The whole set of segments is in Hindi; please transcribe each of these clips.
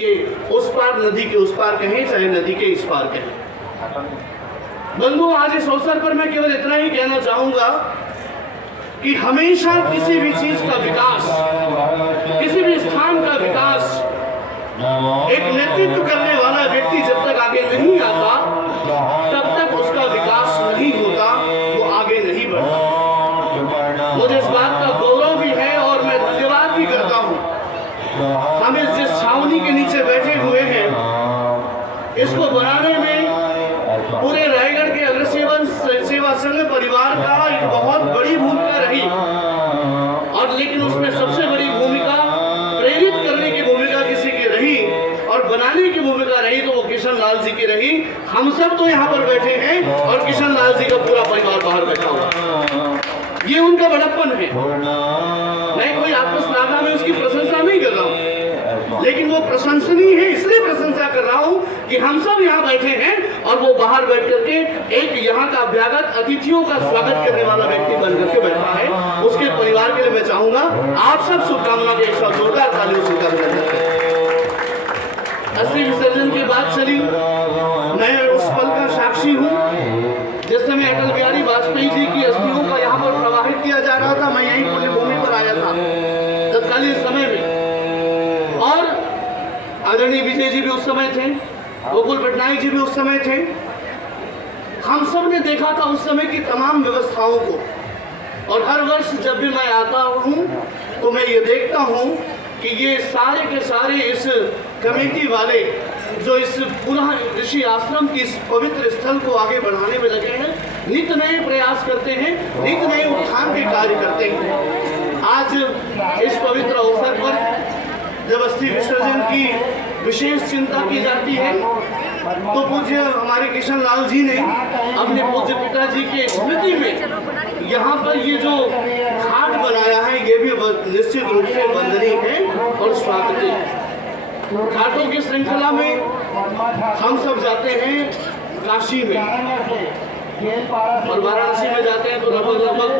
ये उस पार नदी के उस पार कहें चाहे नदी के इस पार कहें। बंधु, आज इस अवसर पर मैं केवल इतना ही कहना चाहूंगा कि हमेशा किसी भी चीज का विकास, किसी भी स्थान का विकास एक नेतृत्व करने वाला व्यक्ति जब तक आगे नहीं आता तब तक उसका विकास नहीं होता, वो आगे नहीं बढ़ता। मुझे इस बात का गौरव भी है और मैं धन्यवाद भी करता हूँ। हम इस जिस छावनी के नीचे बैठे हुए हैं, इसको बनाने में पूरे रायगढ़ के अग्रसेवन सेवा संघ परिवार का एक बहुत बड़ी भूमिका रही, और लेकिन उसमें सबसे बड़ी भूमिका प्रेरित करने की भूमिका किसी की रही और बनाने की भूमिका रही तो वो किशन लाल जी की रही। हम सब तो यहाँ पर बैठे हैं और किशन लाल जी का पूरा परिवार बाहर बैठा हुआ, ये उनका बड़प्पन है। मैं कोई आपस नागा में उसकी प्रशंसा नहीं कर रहा हूँ, लेकिन वो प्रशंसनीय है, इसलिए प्रशंसा कर रहा हूँ कि हम सब यहाँ बैठे हैं और वो बाहर बैठ करके एक यहाँ का अभ्यागत अतिथियों का स्वागत करने वाला व्यक्ति बन करके बैठा है। उसके परिवार के लिए मैं चाहूंगा आप सब शुभकामना के एक साथ जोरदार तालियों से स्वागत करें। अस्थि विसर्जन की बात चली, मैं उस पल का साक्षी हूँ जिस समय अटल बिहारी वाजपेयी जी की अस्थियों का यहाँ पर प्रवाहित किया जा रहा था। मैं यही पुण्यभूमि पर आया था तत्कालीन समय में, और आदरणीय विजय जी भी उस समय थे, गोकुल पटनायक जी भी उस समय थे। हम सब ने देखा था उस समय की तमाम व्यवस्थाओं को, और हर वर्ष जब भी मैं आता हूँ तो मैं ये देखता हूँ कि ये सारे के सारे इस कमेटी वाले जो इस पुनः ऋषि आश्रम की इस पवित्र स्थल को आगे बढ़ाने में लगे हैं, नित नए प्रयास करते हैं, नित नए उत्थान के कार्य करते हैं। आज इस पवित्र अवसर पर जब अस्थि विसर्जन की विशेष चिंता की जाती है तो पूज्य हमारे किशन लाल जी ने अपने पूज्य पिताजी के स्मृति में यहाँ पर ये जो घाट बनाया है ये भी निश्चित रूप से वंदनीय है और स्वागतीय है। घाटों की श्रृंखला में हम सब जाते हैं काशी में और वाराणसी में जाते हैं तो लगभग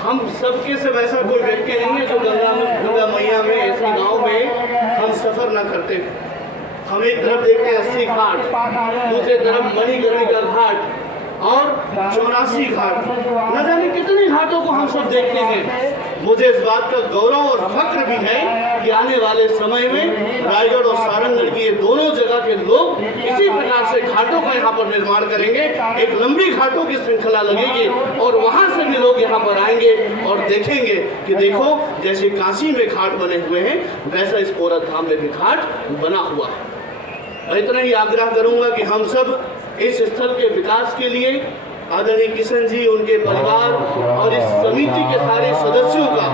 हम सबके से वैसा कोई व्यक्ति नहीं है जो गंगा मैया में ऐसे गांव में हम सफर न करते। हम एक तरफ देखते हैं 80 घाट, दूसरे तरफ मणिकर्णिका घाट और 84 घाट, न जाने कितने घाटों को हम सब देखते हैं। मुझे इस बात का गौरव और फक्र भी है कि आने वाले समय में रायगढ़ और सारंगगढ़ की ये दोनों जगह के लोग इसी प्रकार से घाटों का यहाँ पर निर्माण करेंगे। एक लंबी घाटों की श्रृंखला लगेगी और वहाँ से भी लोग यहाँ पर आएंगे और देखेंगे कि देखो जैसे काशी में घाट बने हुए हैं वैसा इस औरत धाम में भी घाट बना हुआ है। मैं इतना ही आग्रह करूंगा कि हम सब इस स्थल के विकास के लिए आदरणीय किशन जी, उनके परिवार और इस समिति के सारे सदस्यों का,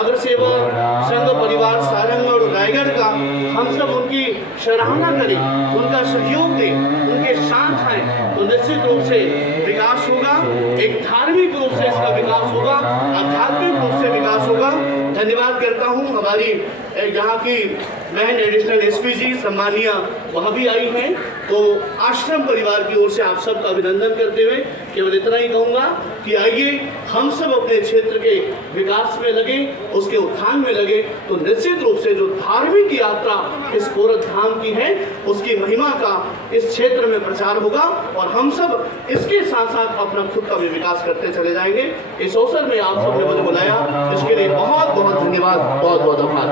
अग्र सेवा संघ परिवार सारंगगढ़ और रायगढ़ का हम सब उनकी सराहना करें, उनका सहयोग दें, उनके साथ हैं तो निश्चित रूप से विकास होगा। एक धार्मिक रूप से इसका विकास होगा, आध्यात्मिक रूप से विकास होगा। धन्यवाद करता हूँ। हमारी यहाँ की बहन एडिशनल एसपी जी सम्मानीय वह भी आई हैं, तो आश्रम परिवार की ओर से आप सबका अभिनंदन करते हुए केवल इतना ही कहूँगा कि आइए हम सब अपने क्षेत्र के विकास में लगे, उसके उत्थान में लगे तो निश्चित रूप से जो धार्मिक यात्रा इस गोरख धाम की है उसकी महिमा का इस क्षेत्र में प्रचार होगा और हम सब इसके साथ साथ अपना खुद का भी विकास करते चले जाएंगे। इस अवसर में आप सबने मुझे बुलाया, इसके लिए बहुत बहुत धन्यवाद, बहुत बहुत आभार।